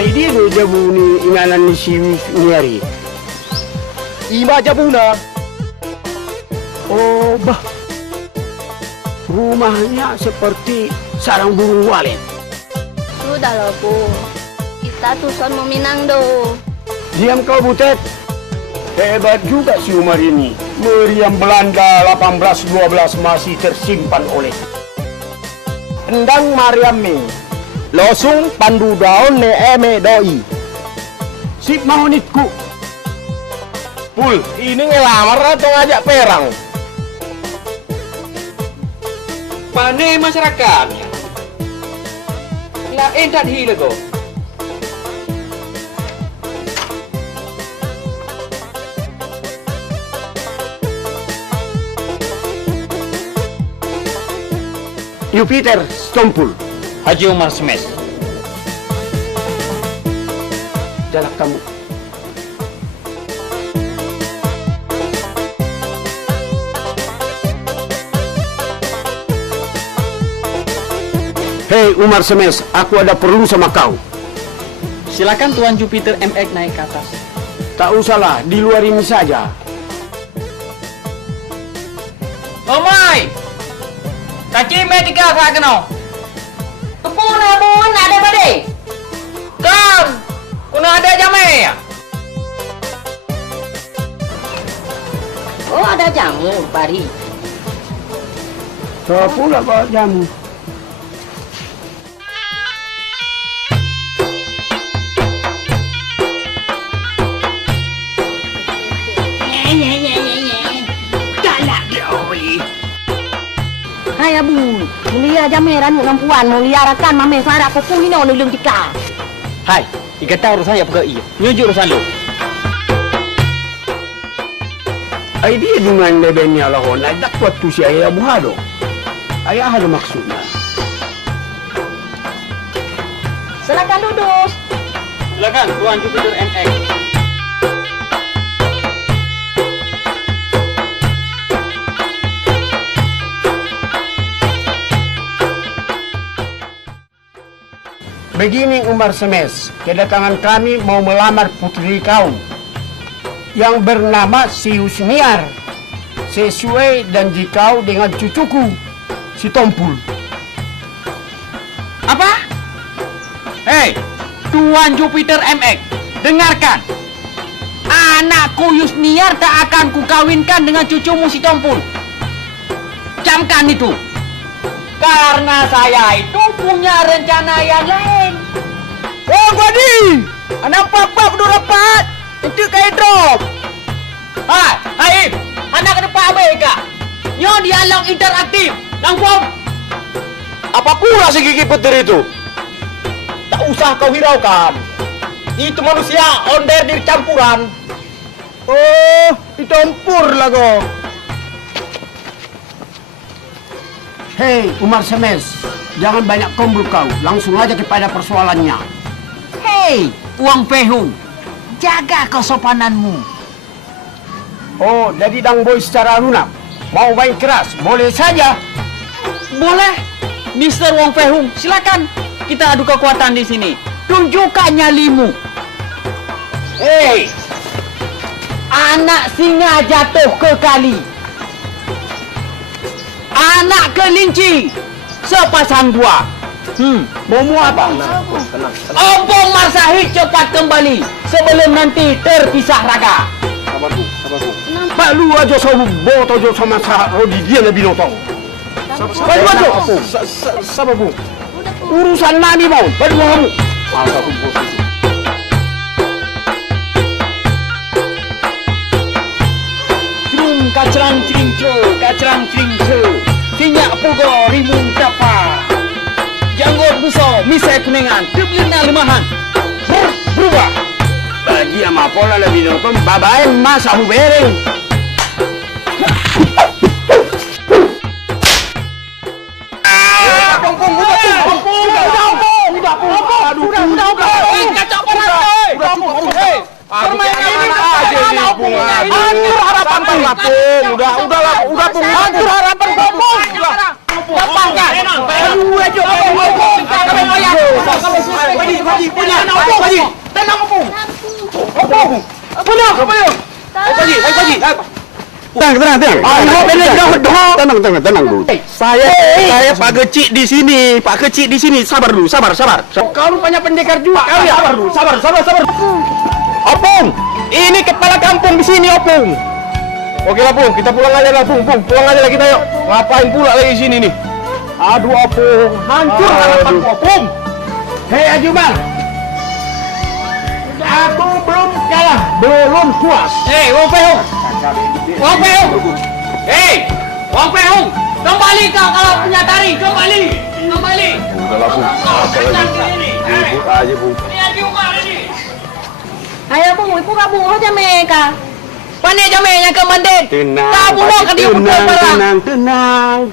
Ay di do jabu ni inganan ni si Niari. Ima jabuna. Oh bah, rumahnya seperti sarang burung walet. Sudah loh, Bu. Kita tuson meminang do. Diam kau Butet. Hebat juga si Umar ini. Meriam Belanda 1812 masih tersimpan oleh. Endang Mariami. Losung pandu daun ne eme doi. Sip mahonitku. Pul, ini ngelamar atau ngajak perang? Pane masyarakatnya. Lah entat hile ko. Jupiter Stompul. Haji Umar Semes. Jalak kamu. Hei Umar Semes, aku ada perlu sama kau. Silakan Tuan Jupiter MX naik ke atas. Tak usahlah, di luar ini saja. Omai! Kaki medika ka kena. Kepuna bun ada badai. Kan! Kuna ada jamai ya? Oh ada jamu, Bari. Kau pula bawa jamu. Hai Abu, mulia jameran perempuan, mulia rakan mame sarap pokok ini ono lung tika. Hai, ikata urusan ya peka iya. Nyujuk urusan lo. Ay dia dengan lebennya lah nak dapat tu si ayah buhado. Ayah ada maksudnya. Silakan duduk. Silakan Tuan Jupiter MX. Begini Umar Semes, kedatangan kami mau melamar putri kau yang bernama Sius Niar, sesuai janji kau dengan cucuku, si Tompul. Apa? Hei, Tuan Jupiter MX, dengarkan. Anakku Yusniar tak akan kukawinkan dengan cucumu si Tompul. Camkan itu. Karena saya itu punya rencana yang lain. Oh, Gwadi! Anak papa udah rapat. Itu kayak drop. Hai, anak depan apa ya? Nyo dialog interaktif. Langsung. Apa pula si gigi petir itu? Tak usah kau hiraukan. Itu manusia onder di campuran. Oh, dicampur lah kau. Hei Umar Semes, jangan banyak kumpul kau, langsung aja kepada persoalannya. Hei, Wang Fehung. Jaga kesopananmu. Oh, jadi Dang Boy secara lunak, mau main keras, boleh saja. Boleh. Mr. Wang Fehung, silakan. Kita adu kekuatan di sini. Tunjukkan nyalimu. Hei, Anak singa jatuh ke kali. Anak kelinci sepasang dua. Mau apa? Ompong Marsahid cepat kembali sebelum nanti terpisah raga. Pak lu aja sama boto aja sama Rodi dia lebih notong. Berdua tuh. Sama bu. Urusan nani mau? Berdua kamu. Kacrang cringco, tinyak pugo rimun tapa. Janggut buso, misai kuningan, tublina lemahan. Berubah. Bagi sama pola lebih nonton, babain mas aku bereng. hancur harapan Pung. Udah Pung, hancur harapan Pung. Lepaskan. aja. Tenang, Opung. Tenang, Bu. Saya Pak Kecik di sini. Sabar dulu. Kau rupanya pendekar juga. Kau ya? Sabar. Opung, ini kepala kampung di sini, Opung. Oke lah, Pung. Kita pulang aja lah, Pung. Pulang aja lah kita, yuk. Ngapain pula lagi di sini nih? Aduh, Opung. Hancur harapan Opung. Hei, Ajuman. Aku belum kalah. Belum puas. Hei, Wong Fei-hung. Wong Fei-hung. Kembali kau kalau punya taring. Kembali. Udah lah, Pung. Ribut aja, Pung. Lihat juga ini. Ayo Bung, ibu kabung aja mereka. Pandai jamenya ke mandet. Tenang. Tak bunuh ke dia betul barang. Tenang.